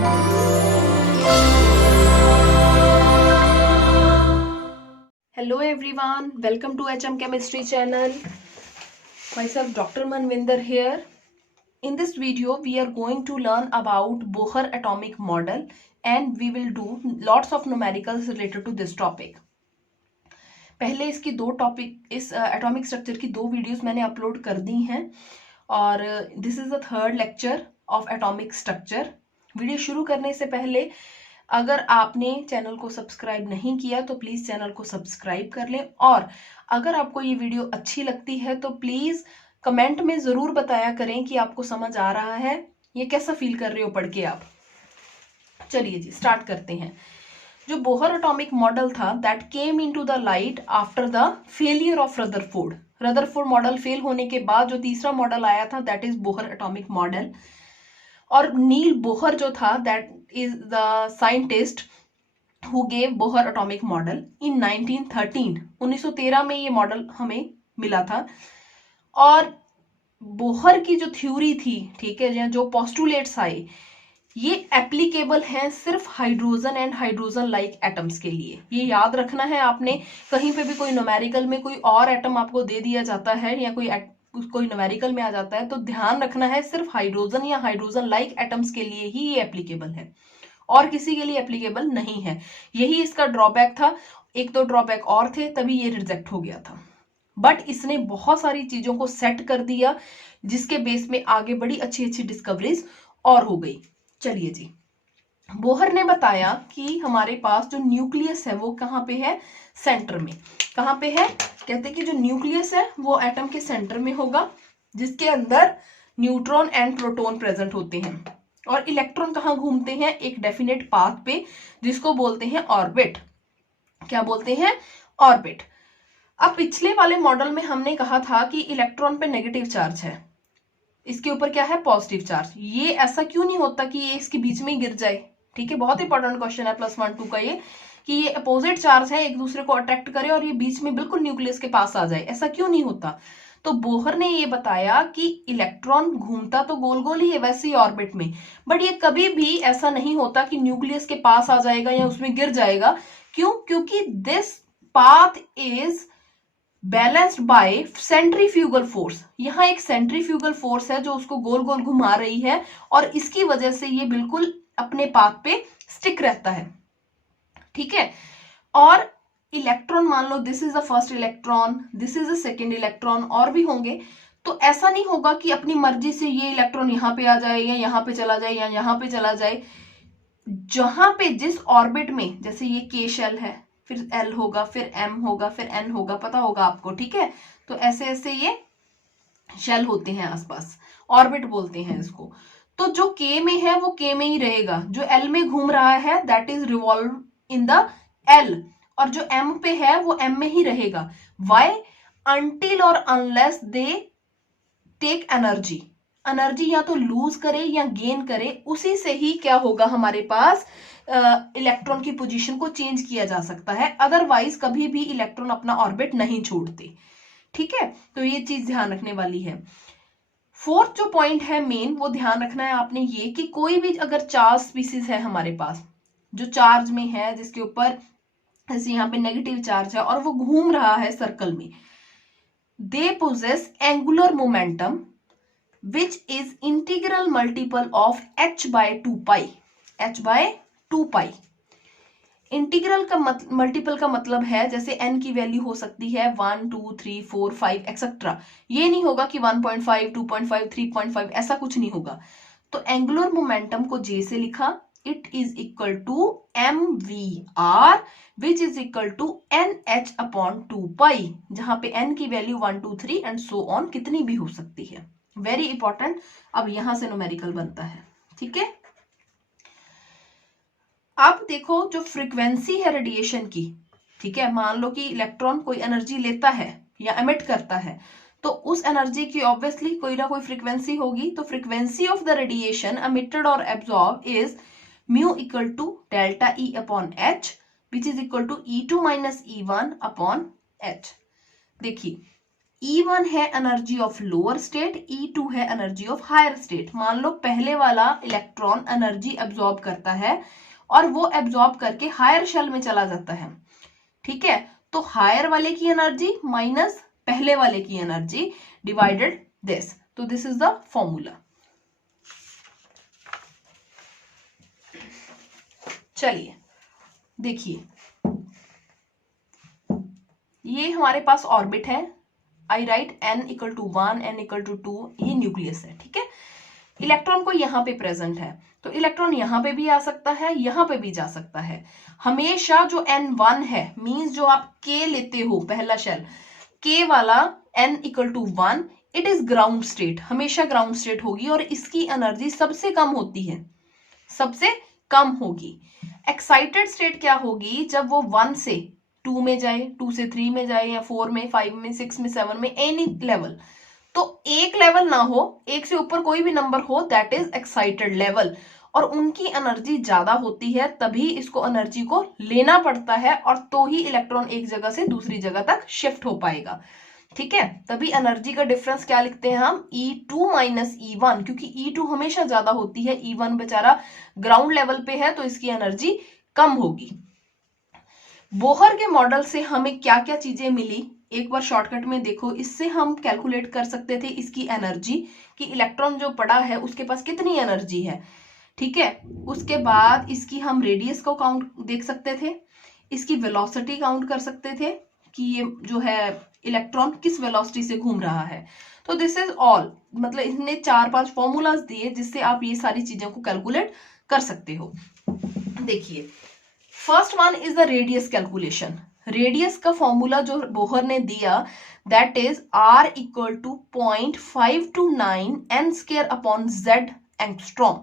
Hello everyone, welcome to HM Chemistry channel. Myself Dr. Manvinder here. In this video we are going to learn about Bohr atomic model and we will do lots of numericals related to this topic. पहले इसकी दो topic इस atomic structure की दो videos मैंने upload कर दी हैं और this is the third lecture of atomic structure. Video शुरू करने से पहले अगर आपने चैनल को सब्सक्राइब नहीं किया तो प्लीज चैनल को सब्सक्राइब कर लें और अगर आपको ये वीडियो अच्छी लगती है तो प्लीज कमेंट में जरूर बताया करें कि आपको समझ आ रहा है, ये कैसा फील कर रहे हो पढ़ के आप. चलिए जी स्टार्ट करते हैं. जो बोहर एटॉमिक मॉडल था that came into the light after the failure of Rutherford. Rutherford model fail होने के बाद जो तीसरा मॉडल आया था that is Bohr atomic model. और नील बोहर जो था that is the scientist who gave Bohr atomic model in 1913. 1913 में ये मॉडल हमें मिला था. और बोहर की जो थ्योरी थी, ठीक है, जो पोस्टुलेट्स आए ये एप्लीकेबल हैं सिर्फ hydrogen and hydrogen like atoms के लिए. ये याद रखना है आपने. कहीं पे भी कोई न्यूमेरिकल में कोई और एटम आपको दे दिया जाता है या कोई न्यूमेरिकल में आ जाता है तो ध्यान रखना है सिर्फ हाइड्रोजन या हाइड्रोजन लाइक एटम्स के लिए ही ये एप्लीकेबल है और किसी के लिए एप्लीकेबल नहीं है. यही इसका ड्रॉबैक था. एक दो ड्रॉबैक और थे तभी ये रिजेक्ट हो गया था. बट इसने बहुत सारी चीजों को सेट कर दिया जिसके बेस में आगे बड़ी अच्छी अच्छी डिस्कवरीज और हो गई. चलिए जी, बोहर ने बताया कि हमारे पास जो न्यूक्लियस है वो कहाँ पे है, सेंटर में. कहाँ पे है, कहते हैं कि जो न्यूक्लियस है वो एटम के सेंटर में होगा जिसके अंदर न्यूट्रॉन एंड प्रोटॉन प्रेजेंट होते हैं. और इलेक्ट्रॉन कहाँ घूमते हैं, एक डेफिनेट पाथ पे जिसको बोलते हैं ऑर्बिट. क्या बोलते हैं, ऑर्बिट. अब पिछले वाले मॉडल में हमने कहा था कि इलेक्ट्रॉन पे नेगेटिव चार्ज है, इसके ऊपर क्या है, पॉजिटिव चार्ज. ये ऐसा क्यों नहीं होता कि ये इसके बीच में ही गिर जाए. ठीक है, बहुत इंपॉर्टेंट क्वेश्चन है +1 2 का ये, कि ये अपोजिट चार्ज है, एक दूसरे को अट्रैक्ट करे और ये बीच में बिल्कुल न्यूक्लियस के पास आ जाए. ऐसा क्यों नहीं होता. तो बोहर ने ये बताया कि इलेक्ट्रॉन घूमता तो गोल गोल ही है वैसे ही ऑर्बिट में, बट ये कभी भी ऐसा नहीं होता कि न्यूक्लियस के पास आ जाएगा या उसमें गिर जाएगा. क्यों, क्योंकि this path is balanced bye centrifugal force. यहाँ एक सेंट्रीफ्यूगल फोर्स है जो उसको गोल गोल घुमा रही है और इसकी वजह से ये बिल्कुल अपने पाथ पे स्टिक रहता है. ठीक है, और इलेक्ट्रॉन मान लो this is the first electron, this is the second electron, और भी होंगे. तो ऐसा नहीं होगा कि अपनी मर्जी से ये इलेक्ट्रॉन यहाँ पे आ जाए या यहाँ पे चला जाए या यहाँ पे चला जाए. जहां पे जिस ऑर्बिट में, जैसे ये के शेल है, फिर एल होगा, फिर एम होगा, फिर एन होगा, पता होगा आपको. ठीक है, तो ऐसे ऐसे ये शेल होते हैं आसपास, ऑर्बिट बोलते हैं इसको. तो जो के में है वो के में ही रहेगा, जो एल में घूम रहा है that is revolve in the L, और जो एम पे है वो एम में ही रहेगा. वाई, अनटिल और unless they take energy. Energy या तो लूज करे या गेन करे, उसी से ही क्या होगा, हमारे पास इलेक्ट्रॉन की पोजीशन को चेंज किया जा सकता है. अदरवाइज कभी भी इलेक्ट्रॉन अपना ऑर्बिट नहीं छोड़ते. ठीक है, तो ये चीज ध्यान रखने वाली है. फोर्थ जो पॉइंट है मेन, वो ध्यान रखना है आपने ये कि कोई भी अगर चार्ज स्पीसीज है हमारे पास जो चार्ज में है, जिसके ऊपर जैसे यहाँ पे नेगेटिव चार्ज है और वो घूम रहा है सर्कल में, they possess angular momentum which is integral multiple of h by 2 pi. h by 2 pi. Integral का मल्टीपल का मतलब है जैसे n की वैल्यू हो सकती है 1 2 3 4 5 एक्सेट्रा. ये नहीं होगा कि 1.5 2.5 3.5, ऐसा कुछ नहीं होगा. तो एंगुलर मोमेंटम को j से लिखा, it is equal to mvr which is equal to nh upon 2 pi, जहां पे n की वैल्यू 1 2 3 एंड सो ऑन कितनी भी हो सकती है. Very important. अब यहां से न्यूमेरिकल बनता है. ठीक है, अब देखो जो फ्रीक्वेंसी है रेडिएशन की. ठीक है, मान लो कि इलेक्ट्रॉन कोई एनर्जी लेता है या एमिट करता है, तो उस एनर्जी की ऑब्वियसली कोई ना कोई फ्रीक्वेंसी होगी. तो frequency of the radiation emitted और absorb is mu equal to delta E upon H which is equal to E2 - E1 upon H. देखिए E1 है energy of lower state, E2 है एनर्जी ऑफ हायर स्टेट। मान लो पहले वाला electron energy absorb करता है और वो एब्जॉर्ब करके हायर शेल में चला जाता है, ठीक है। तो हायर वाले की एनर्जी माइनस पहले वाले की एनर्जी डिवाइडेड दिस, तो दिस इज द फॉर्मूला। चलिए देखिए, ये हमारे पास ऑर्बिट है, I write n equal to 1, n equal to 2, ये न्यूक्लियस है, ठीक है। इलेक्ट्रॉन को यहाँ पे प्रेजेंट है, तो इलेक्ट्रॉन यहाँ पे भी आ सकता है, यहाँ पे भी जा सकता है। हमेशा जो n1 है, मींस जो आप k लेते हो पहला शेल, k वाला n equal to 1, it is ground state, हमेशा ग्राउंड स्टेट होगी और इसकी एनर्जी सबसे कम होती है, सबसे कम होगी। एक्साइटेड स्टेट क्या होगी, जब वो 1 से 2 में जाए, 2 से 3 में जाए, या 4 में, 5 में, 6 में, 7 में, एनी लेवल, तो एक लेवल ना हो, एक से ऊपर कोई भी नंबर हो, दैट इज एक्साइटेड लेवल, और उनकी एनर्जी ज्यादा होती है, तभी इसको एनर्जी को लेना पड़ता है, और तो ही इलेक्ट्रॉन एक जगह से दूसरी जगह तक शिफ्ट हो पाएगा, ठीक है। तभी एनर्जी का डिफरेंस क्या लिखते हैं हम, E2 माइनस E1, क्योंकि E2 हमेशा ज्यादा होती है, E1 बेचारा ग्राउंड लेवल पे है, तो इसकी एनर्जी कम होगी। बोहर के मॉडल से हमें क्या क्या चीजें मिली, एक बार शॉर्टकट में देखो। इससे हम कैलकुलेट कर सकते थे इसकी एनर्जी, कि इलेक्ट्रॉन जो पड़ा है उसके पास कितनी एनर्जी है, ठीक है। उसके बाद इसकी हम रेडियस को काउंट देख सकते थे, इसकी वेलोसिटी काउंट कर सकते थे कि ये जो है इलेक्ट्रॉन किस वेलोसिटी से घूम रहा है। तो दिस इज ऑल, मतलब इसने 4-5 फॉर्मूलाज दिए जिससे आप ये सारी चीजों को कैलकुलेट कर सकते हो। देखिए, first one is the radius calculation. Radius का फॉर्मूला जो बोहर ने दिया, that is R equal to 0.529 n square upon Z angstrom,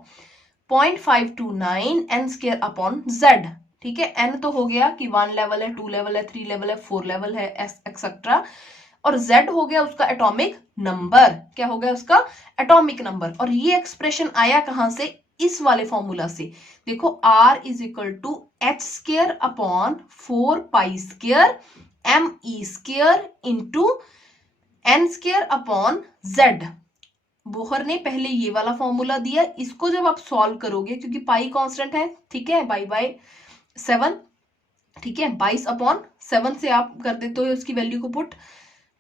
0.529 n square upon Z, ठीक है। n तो हो गया कि 1 लेवल है, 2 लेवल है, 3 लेवल है, 4 लेवल है, एक्सेट्रा, और Z हो गया उसका एटॉमिक नंबर, क्या हो गया उसका एटॉमिक नंबर। और ये एक्सप्रेशन आया कहां से, इस वाले फॉर्मूला से। देखो R is equal to h square upon 4 pi square me square into n square upon Z। Bohr ने पहले ये वाला फॉर्मूला दिया, इसको जब आप सॉल्व करोगे, क्योंकि पाई कांस्टेंट है, ठीक है, बाई 7, ठीक है, 22/7 से आप कर देते हो इसकी वैल्यू को पुट।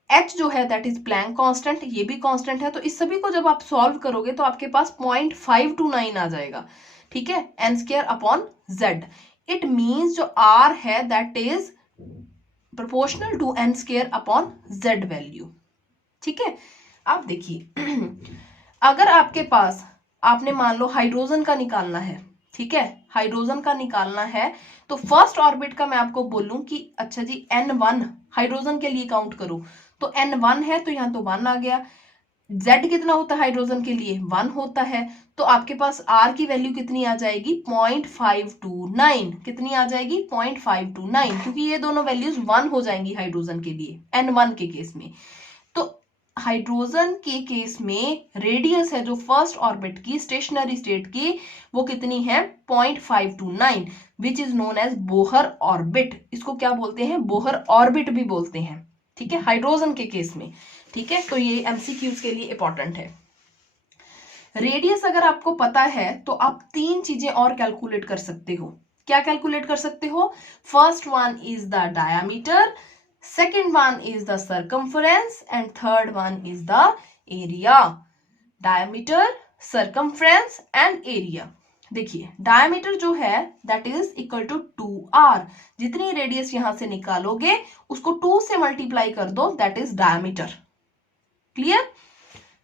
h जो है दैट इज प्लैंक कांस्टेंट, ये भी कांस्टेंट है, तो इस सभी को जब आप सॉल्व करोगे तो आपके पास 0.529 आ जाएगा, ठीक है, n square upon z। It means जो r है that is proportional to n square upon z value, ठीक है। आप देखिए, अगर आपके पास, आपने मान लो हाइड्रोजन का निकालना है, ठीक है, हाइड्रोजन का निकालना है, तो फर्स्ट ऑर्बिट का मैं आपको बोलूं कि अच्छा जी n1 हाइड्रोजन के लिए काउंट करो, तो n1 है तो यहां तो 1 आ गया। z कितना होता है हाइड्रोजन के लिए, 1 होता है, तो आपके पास r की वैल्यू कितनी आ जाएगी, 0.529, कितनी आ जाएगी, 0.529, क्योंकि ये दोनों वैल्यूज 1 हो जाएंगी हाइड्रोजन के लिए, n1 के केस में। तो हाइड्रोजन के केस में रेडियस है जो फर्स्ट ऑर्बिट की, स्टेशनरी स्टेट की, वो कितनी है, 0.529, which is known as Bohr orbit. इसको क्या बोलते हैं, बोहर ऑर्बिट भी बोलते हैं, ठीक है, हाइड्रोजन के केस में, ठीक है। तो ये एमसीक्यूज के लिए इंपॉर्टेंट है। रेडियस अगर आपको पता है तो आप 3 चीजें और कैलकुलेट कर सकते हो। क्या कैलकुलेट कर सकते हो, first one is the diameter, second one is the circumference, and third one is the area. Diameter, circumference and area. देखिए, डायमीटर जो है that is equal to 2r, जितनी रेडियस यहां से निकालोगे उसको 2 से मल्टीप्लाई कर दो, that is diameter, clear.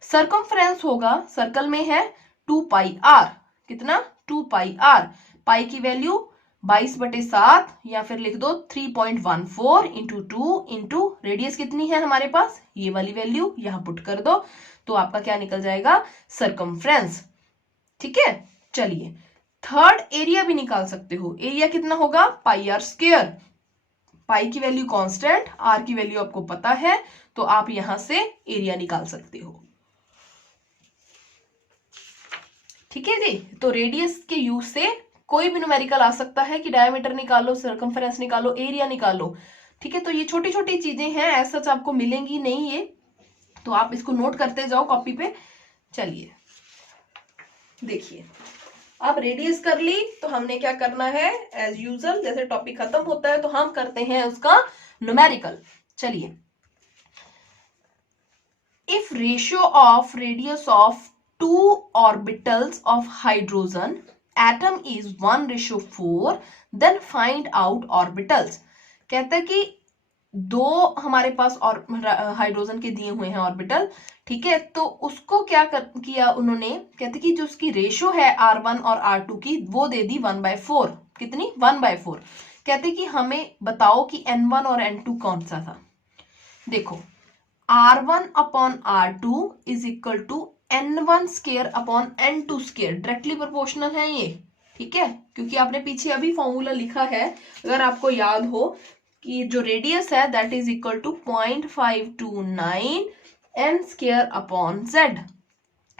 Circumference होगा, सर्कल में है 2 पाई r, कितना, 2 पाई r, पाई की वैल्यू 22/7, या फिर लिख दो 3.14 इंटू 2 इंटू रेडियस कितनी है हमारे पास, ये वाली वैल्यू यहां पुट कर दो, तो आपका क्या निकल जाएगा, सर्कमफ्रेंस, ठीक है। चलिए, थर्ड एरिया भी निकाल सकते हो, एरिया कितना होगा, पाई आर स्क्वायर, पाई की वैल्यू कांस्टेंट, आर की वैल्यू आपको पता है, तो आप यहां से एरिया निकाल सकते हो, ठीक है जी। तो रेडियस के यूज से कोई भी न्यूमेरिकल आ सकता है कि डायमीटर निकालो, सर्कमफेरेंस निकालो, एरिया निकालो, ठीक है। तो ये छोटी छोटी चीजें हैं, ऐसा आपको मिलेंगी नहीं ये, तो आप इसको नोट करते जाओ कॉपी पे। चलिए देखिए, अब रेडियस कर ली तो हमने क्या करना है, एज यूजुअल जैसे टॉपिक खत्म होता है तो हम करते हैं उसका न्यूमेरिकल। चलिए, if ratio of radius of two orbitals of hydrogen atom is 1:4 then find out orbitals। कहता है कि दो हमारे पास और हाइड्रोजन के दिए हुए हैं ऑर्बिटल, ठीक है, तो उसको क्या किया उन्होंने, कहते कि जो उसकी रेशियो है R1 और R2 की वो दे दी 1/4। कितनी? 1/4। कहते कि हमें बताओ कि N1 और N2 कौन सा था। देखो, R1 upon R2 is equal to N1 square upon N2 square, directly proportional है ये, ठीक है, क्योंकि आपने पीछे अभी फॉर्मूला लिखा है, अगर आपको याद हो कि जो रेडियस है that is equal to 0.529 N square upon Z,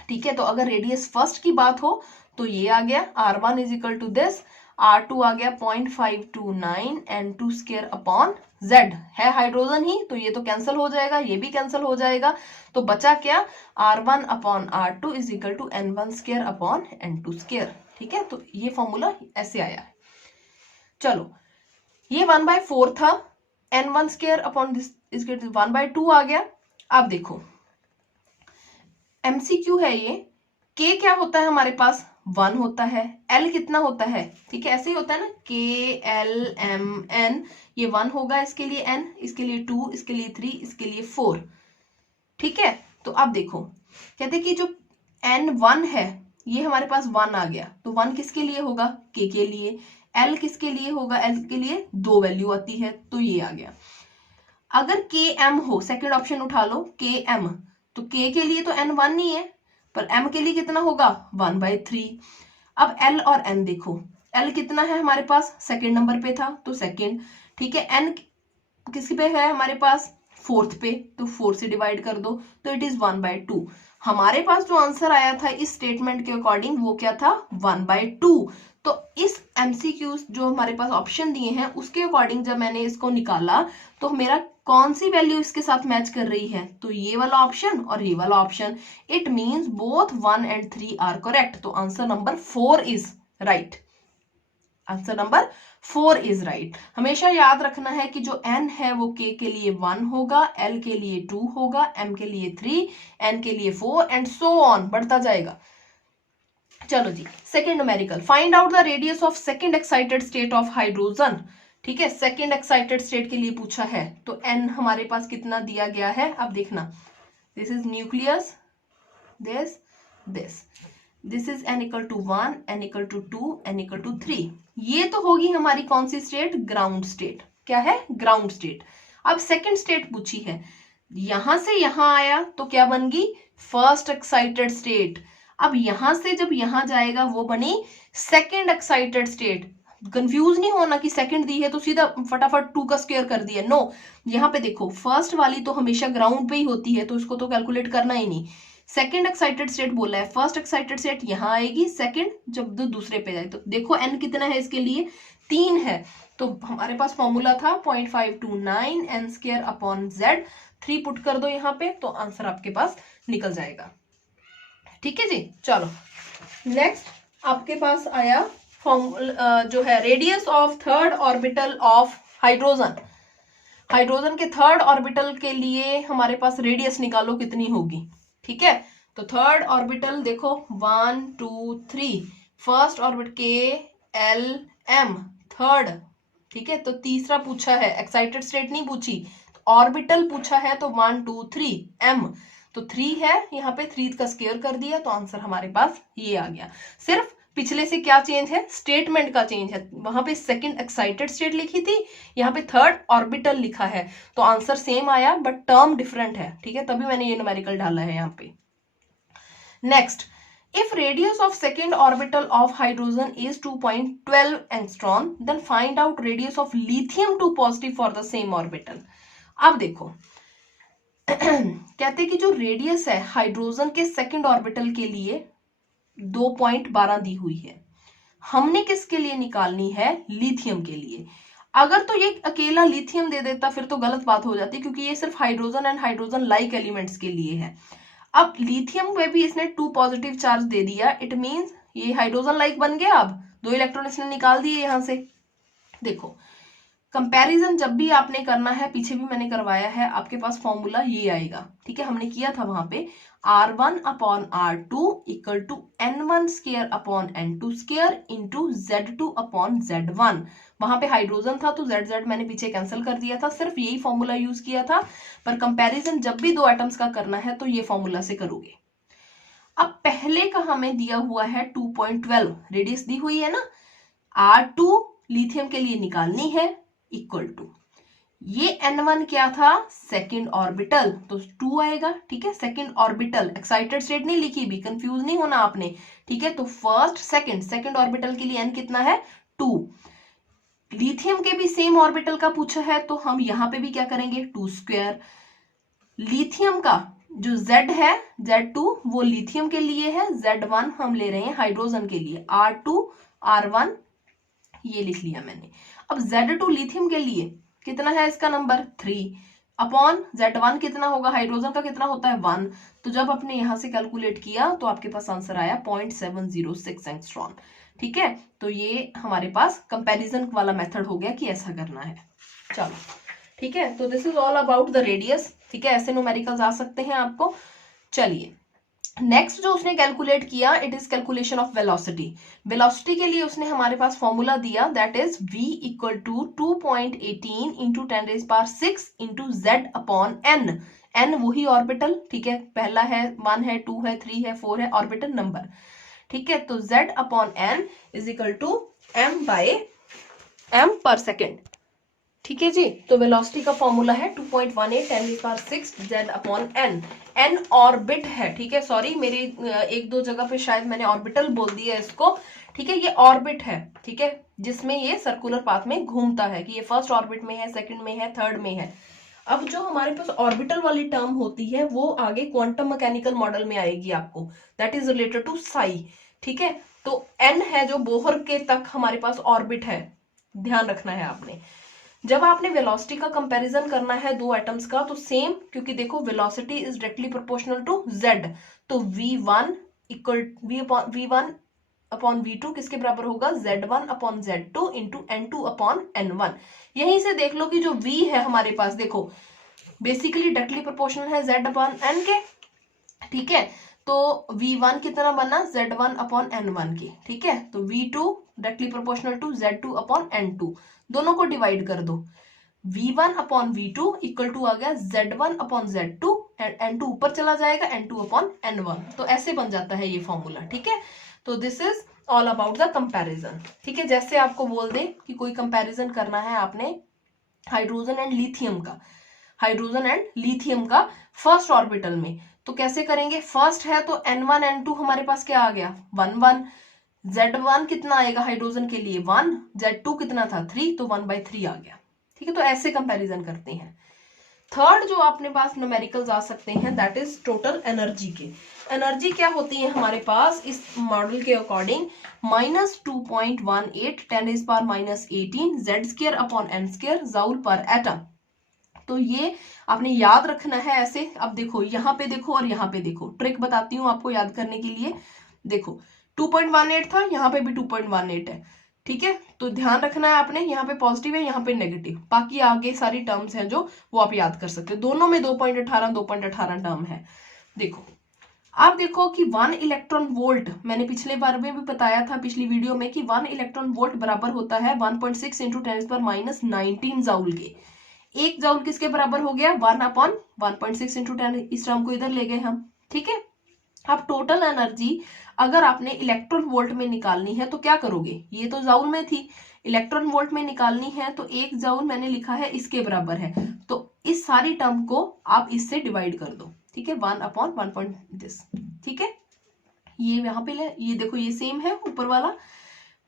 ठीक है। तो अगर रेडियस फर्स्ट की बात हो तो ये आ गया R1 is equal to this, R2 आ गया 0.529 N2 स्केयर अपॉन Z, है हाइड्रोजन ही तो ये तो कैंसिल हो जाएगा, ये भी कैंसिल हो जाएगा, तो बचा क्या, R1 upon R2 is equal to N1 square upon N2 square, ठीक है। तो ये फॉर्मूला ऐसे आया है। चलो, ये 1/4 था, N1 square upon this is 1/2 आ गया। अब देखो MCQ है ये, K क्या होता है हमारे पास, 1 होता है, L कितना होता है, ठीक है, ऐसे ही होता है ना, KLMN, ये 1 होगा, इसके लिए N, इसके लिए 2, इसके लिए 3, इसके लिए 4, ठीक है। तो अब देखो, कहते कि जो N1 है ये हमारे पास 1 आ गया, तो 1 किसके लिए होगा, K के लिए। L किसके लिए होगा, L के लिए 2 वैल्यू आती है, तो ये आ गया। अगर KM हो, सेकेंड ऑप्शन उठा लो, KM, तो K के लिए तो N1 नहीं है, पर M के लिए कितना होगा, 1/3। अब L और N देखो, L कितना है हमारे पास, सेकेंड नंबर पे था तो सेकेंड, ठीक है। N किस पे है हमारे पास, फोर्थ पे, तो 4 से डिवाइड कर दो, तो इट इज 1/2। हमारे पास जो आंसर आया था इस स्टेटमेंट के अकॉर्डिंग वो क्या था, 1/2। तो इस MCQ जो हमारे पास ऑप्शन दिए हैं उसके अकॉर्डिंग जब मैंने इसको निकाला तो मेरा कौन सी वैल्यू इसके साथ मैच कर रही है, तो ये वाला ऑप्शन और ये वाला option, it means both 1 and 3 are correct. तो answer number 4 is right, answer number 4 is right. हमेशा याद रखना है कि जो N है वो K के लिए 1 होगा, L के लिए 2 होगा, M के लिए 3, N के लिए 4 एंड सो ऑन, बढ़ता जाएगा। चलो जी, second numerical, find out the radius of second excited state of hydrogen, ठीक है, सेकेंड एक्साइटेड स्टेट के लिए पूछा है, तो N हमारे पास कितना दिया गया है, अब देखना, this is nucleus, this is N equal to 1, N equal to 2, N equal to 3, ये तो होगी हमारी कौन सी स्टेट, ग्राउंड स्टेट। क्या है, ग्राउंड स्टेट। अब सेकेंड स्टेट पूछी है, यहां से यहां आया तो क्या बन गई, फर्स्ट एक्साइटेड स्टेट। अब यहां से जब यहां जाएगा वो बनी सेकेंड एक्साइटेड स्टेट। कंफ्यूज नहीं होना कि सेकंड दी है तो सीधा फटाफट 2 का स्क्वायर कर दिया, नो, यहाँ पे देखो फर्स्ट वाली तो हमेशा ग्राउंड पे ही होती है तो इसको तो कैलकुलेट करना ही नहीं। सेकेंड एक्साइटेड स्टेट बोला है, फर्स्ट एक्साइटेड स्टेट यहाँ आएगी, सेकेंड जब दूसरे पे जाए, तो देखो N कितना है इसके लिए, 3 है, तो हमारे पास फॉर्मूला था 0.529 N square upon Z, 3 put कर दो यहाँ पे तो आंसर आपके पास निकल जाएगा, ठीक है जी। चलो नेक्स्ट आपके पास आया फॉर्मूला जो है radius of third orbital of hydrogen. Hydrogen के थर्ड ऑर्बिटल के लिए हमारे पास रेडियस निकालो कितनी होगी, ठीक है। तो थर्ड ऑर्बिटल देखो 1 2 3, फर्स्ट ऑर्बिट KLM थर्ड, ठीक है। तो तीसरा पूछा है, एक्साइटेड स्टेट नहीं पूछी, ऑर्बिटल पूछा है, तो 1 2 3 M, तो 3 है यहाँ पे, 3 का स्क्वायर कर दिया तो आंसर हमारे पास ये आ गया। सिर्फ पिछले से क्या चेंज है, स्टेटमेंट का चेंज है, वहां पे सेकंड एक्साइटेड स्टेट लिखी थी, यहाँ पे थर्ड ऑर्बिटल लिखा है, तो आंसर सेम आया बट टर्म डिफरेंट है, ठीक है, तभी मैंने ये न्यूमेरिकल डाला है यहाँ पे। Next, if radius of second orbital of hydrogen is 2.12 angstrom then find out radius of lithium 2 positive for the same orbital। अब देखो कहते कि जो रेडियस है हाइड्रोजन के सेकंड ऑर्बिटल के लिए 2.12 दी हुई है, हमने किसके लिए निकालनी है, लिथियम के लिए। अगर तो ये अकेला लिथियम दे देता फिर तो गलत बात हो जाती, क्योंकि ये सिर्फ hydrogen and hydrogen like elements के लिए है। अब लिथियम में भी इसने 2 पॉजिटिव चार्ज दे दिया, इट मींस ये हाइड्रोजन लाइक बन गया। अब 2 इलेक्ट्रॉन इसने निकाल दिए यहां से। देखो कंपैरिजन जब भी आपने करना है, पीछे भी मैंने करवाया है, आपके पास फॉर्मूला ये आएगा, ठीक है, हमने किया था वहां पे R1 upon R2 equal to N1 square upon N2 square into Z2 upon Z1। वहां पे हाइड्रोजन था तो Z मैंने पीछे कैंसिल कर दिया था, सिर्फ यही फॉर्मूला यूज किया था। पर कंपैरिजन जब भी 2 एटम्स का करना है तो ये फॉर्मूला से करोगे। अब पहले का हमें दिया हुआ है 2.12 रेडियस दी हुई है ना, R2 लिथियम के लिए निकालनी है इक्वल टू, ये N1 क्या था, सेकंड ऑर्बिटल, तो 2 आएगा, ठीक है। सेकंड ऑर्बिटल, एक्साइटेड स्टेट नहीं लिखी भी, कंफ्यूज नहीं होना आपने, ठीक है। तो फर्स्ट सेकंड ऑर्बिटल के लिए N कितना है, 2। लिथियम के भी सेम ऑर्बिटल का पूछा है तो हम यहां पे भी क्या करेंगे, 2 स्क्वायर। लिथियम का जो Z है Z2 वो लिथियम के लिए है, Z1 हम ले रहे हैं हाइड्रोजन के लिए, R2 R1 ये लिख लिया मैंने। अब Z2 लिथियम के लिए कितना है, इसका नंबर 3 अपॉन Z1 कितना होगा, हाइड्रोजन का कितना होता है 1। तो जब आपने यहां से कैलकुलेट किया तो आपके पास आंसर आया 0.706 एंगस्ट्रॉन, ठीक है। तो ये हमारे पास कंपैरिजन वाला मेथड हो गया कि ऐसा करना है। चलो ठीक है, तो this is all about the radius, ठीक है। ऐसे न्यूमेरिकल्स आ सकते हैं आपको। चलिए नेक्स्ट जो उसने कैलकुलेट किया, it is calculation of velocity. Velocity के लिए उसने हमारे पास फॉर्मूला दिया, that is v equal to 2.18 into 10⁶ into z upon n। n वही ऑर्बिटल, ठीक है, पहला है 1 है 2 है 3 है 4 है ऑर्बिटल नंबर, ठीक है। तो z upon n is equal to m by m per second, ठीक है जी। तो वेलोसिटी का फॉर्मूला है 2.18 10⁶ z upon n। n orbit है, ठीक है, सॉरी मेरी एक दो जगह पे शायद मैंने ऑर्बिटल बोल दिया इसको, ठीक है, ये ऑर्बिट है, ठीक है, जिसमें ये सर्कुलर पाथ में घूमता है, कि ये फर्स्ट ऑर्बिट में है, सेकंड में है, थर्ड में है। अब जो हमारे पास ऑर्बिटल वाली टर्म होती है वो आगे क्वांटम मैकेनिकल मॉडल में आएगी आपको, that is related to psi, ठीक है। तो n है जो बोहर के तक हमारे पास ऑर्बिट है, ध्यान रखना है आपने। जब आपने वेलोसिटी का कंपैरिजन करना है 2 एटम्स का तो सेम, क्योंकि देखो velocity is directly proportional to z, तो v1 equal v1 upon v2 किसके बराबर होगा, z1 upon z2 into n2 upon n1। यहीं से देख लो कि जो v है हमारे पास, देखो बेसिकली डायरेक्टली प्रोपोर्शनल है z अपॉन n के, ठीक है। तो v1 कितना बना, z1 अपॉन n1 की, ठीक है। तो v2 directly proportional to z2 upon n2, दोनों को डिवाइड कर दो, v1 upon v2 equal to आ गया z1 अपॉन z2, n2 ऊपर चला जाएगा, n2 अपॉन n1। तो ऐसे बन जाता है ये फॉर्मूला, ठीक है। तो this is all about the comparison, ठीक है। जैसे आपको बोल दे कि कोई कंपैरिजन करना है आपने हाइड्रोजन एंड लिथियम का, हाइड्रोजन एंड लिथियम का फर्स्ट ऑर्बिटल में, तो कैसे करेंगे, फर्स्ट है तो n1 n2 हमारे पास क्या आ गया 1 1, z1 कितना आएगा हाइड्रोजन के लिए 1, z2 कितना था 3, तो 1/3 आ गया, ठीक है। तो ऐसे कंपैरिजन करते हैं। थर्ड जो अपने पास न्यूमेरिकल्स आ सकते हैं, दैट इज टोटल एनर्जी के। एनर्जी क्या होती है हमारे पास इस मॉडल के according, -2.18 10⁻⁻18 z square upon n square joule पर एटम। तो ये आपने याद रखना है ऐसे। अब देखो यहाँ पे देखो और यहाँ पे देखो, ट्रिक बताती हूँ आपको याद करने के लिए। देखो 2.18 था, यहाँ पे भी 2.18 है, ठीक है। तो ध्यान रखना है आपने, यहाँ पे पॉजिटिव है यहाँ पे नेगेटिव, बाकी आगे सारी टर्म्स हैं जो वो आप याद कर सकते हो। दोनों में 2.18 टर्म है। देखो आप देखो कि 1 इलेक्ट्रॉन वोल्ट, मैंने पिछले बार में भी बताया था पिछली वीडियो में कि 1 इलेक्ट्रॉन वोल्ट बराबर होता है 1.6 इंटू 10⁻⁻19 जूल के। एक जूल किसके बराबर हो गया, 1 अपॉन 1.6 इंटू 10, इस टर्म को इधर ले गए हम, ठीक है। अब टोटल एनर्जी अगर आपने इलेक्ट्रॉन वोल्ट में निकालनी है तो क्या करोगे, ये तो जूल में थी, इलेक्ट्रॉन वोल्ट में निकालनी है तो एक जूल मैंने लिखा है इसके बराबर है, तो इस सारी टर्म को आप इससे डिवाइड कर दो, ठीक है, 1 अपॉन 1. ठीक है। ये यहाँ पे ये देखो ये सेम है ऊपर वाला,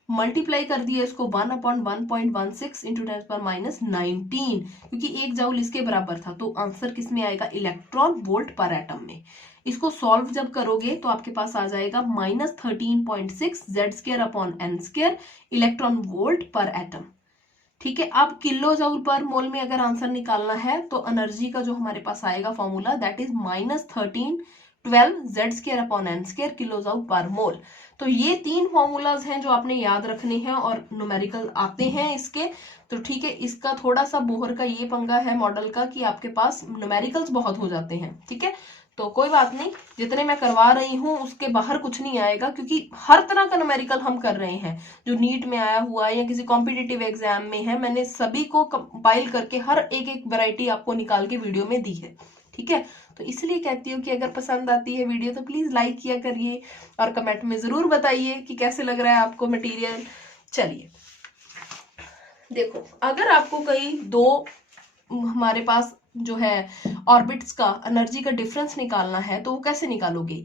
मल्टीप्लाई कर दिया इसको 1 अपॉन 1.16 इंटू 10⁻⁻19, क्योंकि एक जूल इसके बराबर था, तो आंसर किस में आएगा, इलेक्ट्रॉन वोल्ट पर एटम में। इसको सॉल्व जब करोगे तो आपके पास आ जाएगा -13.6 z square upon n square electron volt per atom, ठीक है, अब किलो जूल पर मोल में अगर आंसर निकालना है तो एनर्जी का जो हमारे पास आएगा formula that is -1312 Z square upon N square kilo joule per mole. तो ये 3 फॉर्मूलाज हैं जो आपने याद रखने हैं और न्यूमेरिकल आते हैं इसके। तो ठीक है, इसका थोड़ा सा बोहर का ये पंगा है मॉडल का कि आपके पास न्यूमेरिकल्स बहुत हो जाते हैं। ठीक है, तो कोई बात नहीं, जितने मैं करवा रही हूँ उसके बाहर कुछ नहीं आएगा, क्योंकि हर तरह का न्यूमेरिकल हम कर रहे हैं जो नीट में आया हुआ है या किसी कॉम्पिटिटिव एग्जाम में है। मैंने सभी को कंपाइल करके हर एक एक वैरायटी आपको निकाल के वीडियो में दी है। ठीक है, तो इसलिए कहती हूँ कि अगर पसंद आती है वीडियो तो प्लीज लाइक किया करिए और कमेंट में जरूर बताइए कि कैसे लग रहा है आपको मटेरियल। चलिए देखो, अगर आपको कई दो हमारे पास जो है ऑर्बिट्स का एनर्जी का डिफरेंस निकालना है तो वो कैसे निकालोगे,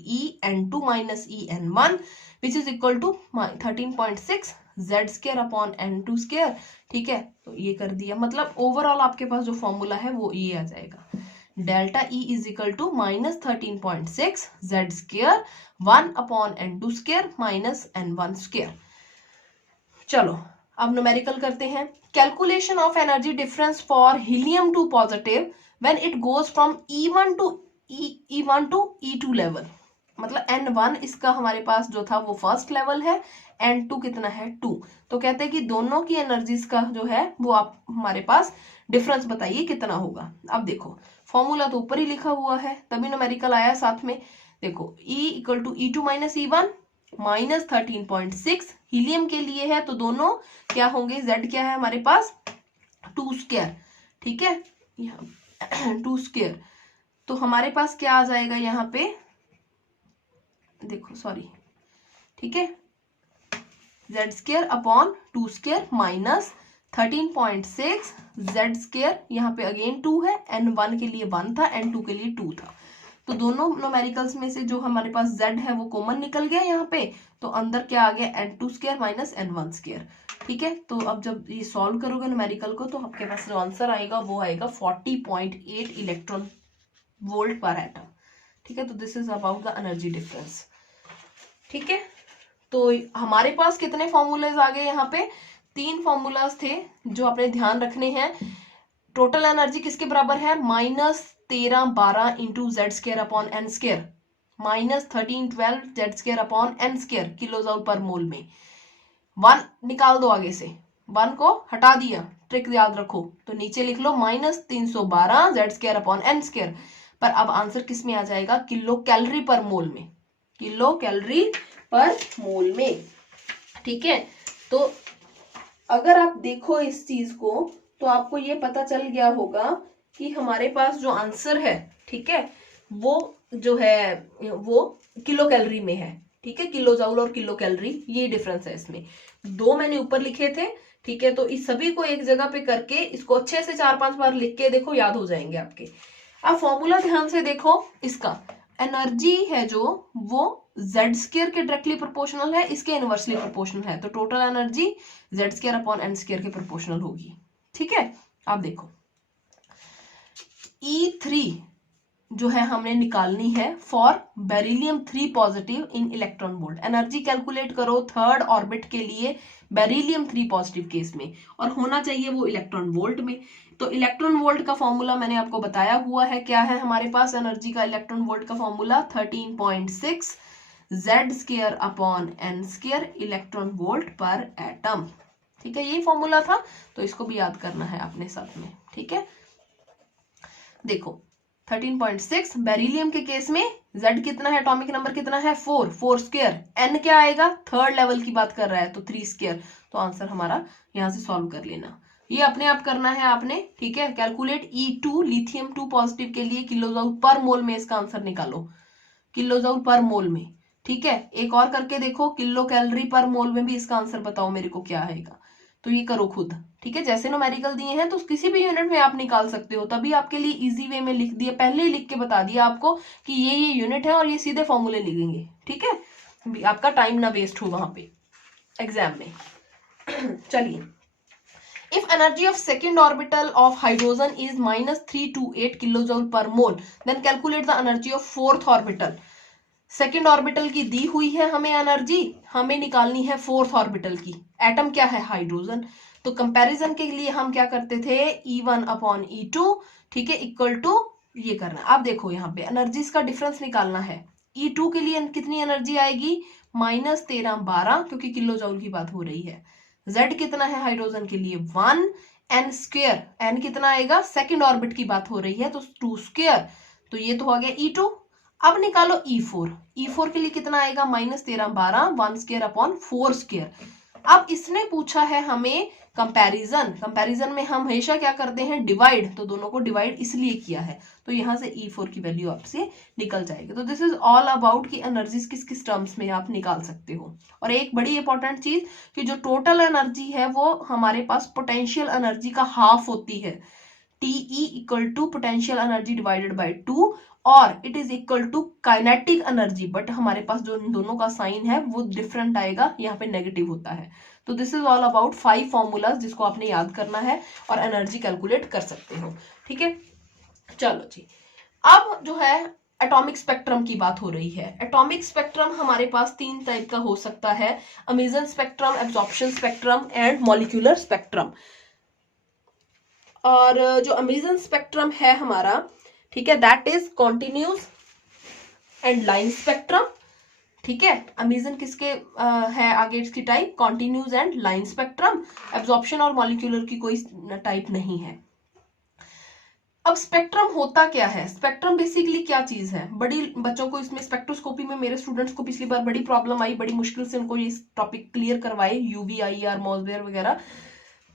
En2 minus En1 which is equal to 13.6 Z square upon n2 square. ठीक है, तो ये कर दिया, मतलब ओवरऑल आपके पास जो फॉर्मूला है वो ये आ जाएगा, delta E is equal to -13.6 Z square 1 upon n2 square minus n1 square. चलो अब न्यूमेरिकल करते हैं। Calculation of energy difference for helium 2 positive when it goes from E1 to E2 level. मतलब N1 इसका हमारे पास जो था वो फर्स्ट लेवल है, N2 कितना है 2। तो कहते हैं कि दोनों की एनर्जीज का जो है वो आप हमारे पास डिफरेंस बताइए कितना होगा। अब देखो फॉर्मूला तो ऊपर ही लिखा हुआ है, तभी न्यूमेरिकल आया साथ में। देखो E equal to E2 minus E1 -13.6 helium के लिए है, तो दोनों क्या होंगे, Z क्या है हमारे पास 2 स्क्वायर। ठीक है, यहाँ 2 स्क्वायर, तो हमारे पास क्या आ जाएगा यहाँ पे, देखो सॉरी, ठीक है, Z square upon 2 square minus 13.6 Z square, यहाँ पे अगेन 2 है, N1 के लिए 1 था, N2 के लिए 2 था। तो दोनों न्यूमेरिकल्स में से जो हमारे पास Z है वो कॉमन निकल गया यहाँ पे, तो अंदर क्या आ गया N2 square minus N1 square. ठीक है, तो अब जब ये सॉल्व करोगे न्यूमेरिकल को तो आपके पास जो आंसर आएगा वो आएगा 40.8 इलेक्ट्रॉन वोल्ट पर एटम। ठीक है, तो this is about the energy difference. ठीक है, तो हमारे पास कितने फॉर्मूलेज आ गए, यहाँ पे 3 फॉर्मूलाज थे जो आपने ध्यान रखने हैं। टोटल एनर्जी किसके बराबर है, -1312 into Z square upon N square, -1312 Z square upon N square kilo joule per mole में। 1 निकाल दो, आगे से 1 को हटा दिया, ट्रिक याद रखो, तो नीचे लिख लो -312 Z square upon N square. पर अब आंसर किस में आ जाएगा, किलो कैलोरी पर मोल में, किलो कैलोरी पर मोल में। ठीक है, तो अगर आप देखो इस चीज को तो आपको ये पता चल गया होगा कि हमारे पास जो आंसर है, ठीक है, वो जो है वो किलो कैलोरी में है। ठीक है, किलो जूल और किलो कैलोरी ये डिफरेंस है इसमें। 2 मैंने ऊपर लिखे थे। ठीक है, तो इस सभी को एक जगह पे करके इसको अच्छे से 4-5 बार लिख के देखो, याद हो जाएंगे आपके। अब फॉर्मूला ध्यान से देखो, इसका एनर्जी है जो वो जेड स्क्वायर के डायरेक्टली प्रोपोर्शनल है, इसके इनवर्सली प्रोपोर्शनल है, तो total energy Z square upon N square के प्रोपोर्शनल होगी। ठीक है, आप देखो E3 जो है हमने निकालनी है for beryllium 3 positive in electron volt. Energy calculate करो थर्ड ऑर्बिट के लिए बेरिलियम 3 पॉजिटिव केस में, और होना चाहिए वो इलेक्ट्रॉन वोल्ट में। तो इलेक्ट्रॉन वोल्ट का फॉर्मूला मैंने आपको बताया हुआ है, क्या है हमारे पास एनर्जी का इलेक्ट्रॉन वोल्ट का formula 13.6 Z square upon N square electron volt per atom. ठीक है, ये फॉर्मूला था, तो इसको भी याद करना है अपने साथ में। ठीक है, देखो 13.6 बेरिलियम के केस में Z कितना है, एटॉमिक नंबर कितना है 4 स्क्वायर, N क्या आएगा, थर्ड लेवल की बात कर रहा है तो 3 स्क्वायर। तो आंसर हमारा यहां से सॉल्व कर लेना, ये अपने आप करना है आपने। ठीक है, कैलकुलेट E2 लिथियम 2 पॉजिटिव के लिए किलो जूल पर मोल में इसका आंसर निकालो, किलो जूल पर मोल में। ठीक है, एक और करके देखो, किलो कैलोरी पर मोल में भी इसका आंसर बताओ मेरे को क्या आएगा, तो ये करो खुद। ठीक है, जैसे न्यूमेरिकल दिए हैं तो किसी भी यूनिट में आप निकाल सकते हो, तभी आपके लिए इजी वे में लिख दिया, पहले ही लिख के बता दिया आपको कि ये यूनिट है और ये सीधे फॉर्मूले लिखेंगे। ठीक है, आपका टाइम ना वेस्ट हो वहां पे एग्जाम में। चलिए, if energy of second orbital of hydrogen is -328 kilojoule per mole then calculate the energy of fourth orbital। Second orbital की दी हुई है हमें एनर्जी, हमें निकालनी है फोर्थ ऑर्बिटल की। एटम क्या है, हाइड्रोजन। तो कंपैरिजन के लिए हम क्या करते थे, E1 अपॉन E2, ठीक है, इक्वल टू ये करना। अब देखो यहाँ पे एनर्जीज का डिफरेंस निकालना है। E2 के लिए कितनी एनर्जी आएगी, -1312, क्योंकि किलो जूल की बात हो रही है। Z कितना है हाइड्रोजन के लिए, 1 n स्क्वायर, n कितना आएगा, सेकंड ऑर्बिट की बात हो रही है तो 2 स्क्वायर, तो ये तो हो गया E2। अब निकालो E4, E4 के लिए कितना आएगा, -1312, 1 स्क्वायर अपॉन 4 स्क्वायर। अब इसने पूछा है हमें कंपैरिजन, कंपैरिजन में हम हमेशा क्या करते हैं, डिवाइड, तो दोनों को डिवाइड इसलिए किया है, तो यहां से E4 की वैल्यू आपसे निकल जाएगी। तो दिस इज ऑल अबाउट कि एनर्जीज किस किस टर्म्स में आप निकाल सकते हो। और एक बड़ी इंपॉर्टेंट चीज कि जो टोटल एनर्जी है वो हमारे पास पोटेंशियल एनर्जी का हाफ होती है, TE equal to potential energy divided by 2, और it is equal to kinetic energy, but हमारे पास जो इन दोनों का साइन है वो डिफरेंट आएगा, यहाँ पे नेगेटिव होता है। तो this is all about 5 formulas जिसको आपने याद करना है और एनर्जी कैलकुलेट कर सकते हो, ठीक है। चलो जी, अब जो है एटॉमिक स्पेक्ट्रम की बात हो रही है। एटॉमिक स्पेक्ट्रम हमारे पास 3 टाइप का हो सकता है, Amazon spectrum, absorption spectrum and molecular spectrum. और जो अमेजन स्पेक्ट्रम है हमारा, ठीक है, that is continuous and line spectrum, ठीक है। अमेजन किसके है आगे इसकी type, continuous and line spectrum. Absorption और मॉलिक्यूलर की कोई टाइप नहीं है। अब स्पेक्ट्रम होता क्या है, स्पेक्ट्रम बेसिकली क्या चीज है, बड़ी बच्चों को इसमें स्पेक्ट्रोस्कोपी में मेरे स्टूडेंट्स को पिछली बार बड़ी प्रॉब्लम आई, बड़ी मुश्किल से उनको ये टॉपिक क्लियर करवाए, यूवी, IR, मॉसबेयर वगैरह।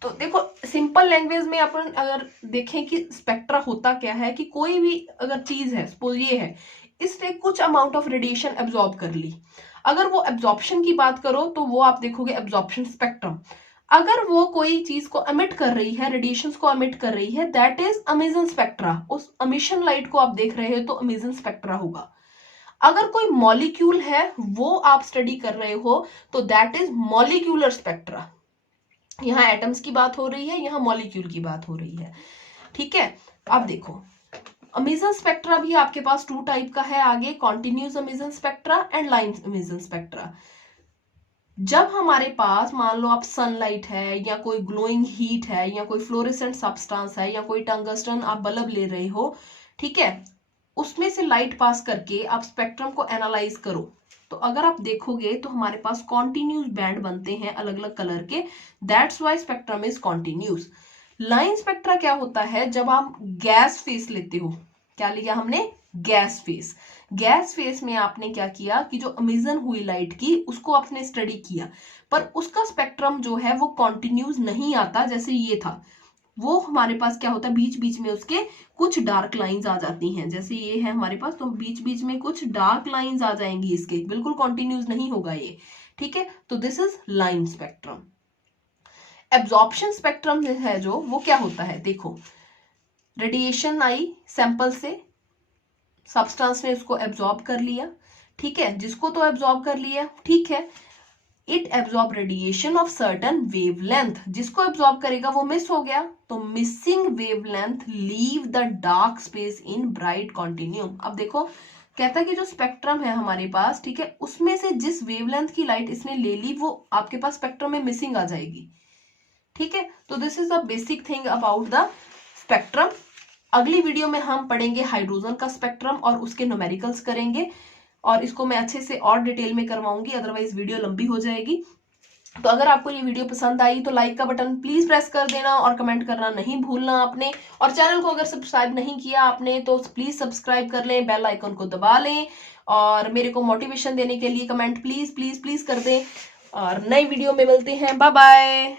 तो देखो सिंपल लैंग्वेज में अपन अगर देखें कि स्पेक्ट्रा होता क्या है, कि कोई भी अगर चीज है, सपोज ये है, इसने कुछ अमाउंट ऑफ रेडिएशन एब्जॉर्ब कर ली, अगर वो एब्जॉर्प्शन की बात करो तो वो आप देखोगे एब्जॉर्प्शन स्पेक्ट्रम। अगर वो कोई चीज को एमिट कर रही है, रेडिएशंस को एमिट कर रही है, दैट इज अमेजन स्पेक्ट्रा। उस एमिशन लाइट को आप देख रहे हो तो अमेजन स्पेक्ट्रा होगा। अगर कोई मॉलिक्यूल है वो आप स्टडी कर रहे हो तो दैट इज मॉलिक्यूलर स्पेक्ट्रा। यहाँ एटम्स की बात हो रही है, यहाँ मॉलिक्यूल की बात हो रही है, ठीक है। अब देखो अमेजन स्पेक्ट्रा भी आपके पास 2 टाइप का है आगे, continuous Amazon spectra and line Amazon spectra. जब हमारे पास मान लो आप सनलाइट है या कोई ग्लोइंग हीट है या कोई फ्लोरेसेंट सब्सटेंस है या कोई टंगस्टन आप बल्ब ले रहे हो, ठीक है, उसमें से लाइट पास करके आप स्पेक्ट्रम को एनालाइज करो, तो अगर आप देखोगे तो हमारे पास कॉन्टिन्यूस बैंड बनते हैं अलग अलग कलर के, that's why spectrum is continuous. Line spectra क्या होता है, जब आप गैस फेस लेते हो, क्या लिया हमने, गैस फेस। गैस फेस में आपने क्या किया कि जो अमेजन हुई लाइट की उसको आपने स्टडी किया, पर उसका स्पेक्ट्रम जो है वो कॉन्टिन्यूस नहीं आता, जैसे ये था, वो हमारे पास क्या होता है, बीच बीच में उसके कुछ डार्क लाइंस आ जाती हैं, जैसे ये है हमारे पास, तो बीच बीच में कुछ डार्क लाइंस आ जाएंगी इसके, बिल्कुल कॉन्टिन्यूस नहीं होगा ये, ठीक है। तो this is line spectrum. Absorption spectrum है जो, वो क्या होता है, देखो रेडिएशन आई सैंपल से, सब्सटेंस ने उसको एब्जॉर्ब कर लिया, ठीक है, जिसको तो एब्जॉर्ब कर लिया, ठीक है, it absorb radiation of certain wavelength, जिसको एब्जॉर्ब करेगा वो मिस हो गया, तो missing wavelength leave the dark space in bright continuum. अब देखो कहता है कि जो स्पेक्ट्रम है हमारे पास, ठीक है, उसमें से जिस वेवलेंथ की लाइट इसने ले ली वो आपके पास स्पेक्ट्रम में मिसिंग आ जाएगी, ठीक है। तो this is the basic thing about the spectrum. अगली वीडियो में हम पढ़ेंगे हाइड्रोजन का स्पेक्ट्रम और उसके न्यूमेरिकल्स करेंगे, और इसको मैं अच्छे से और डिटेल में करवाऊंगी, अदरवाइज वीडियो लंबी हो जाएगी। तो अगर आपको ये वीडियो पसंद आई तो लाइक का बटन प्लीज प्रेस कर देना और कमेंट करना नहीं भूलना आपने, और चैनल को अगर सब्सक्राइब नहीं किया आपने तो प्लीज सब्सक्राइब कर लें, बेल आइकन को दबा लें, और मेरे को मोटिवेशन देने के लिए कमेंट प्लीज प्लीज प्लीज कर दें, और नई वीडियो में मिलते हैं, बाय बाय।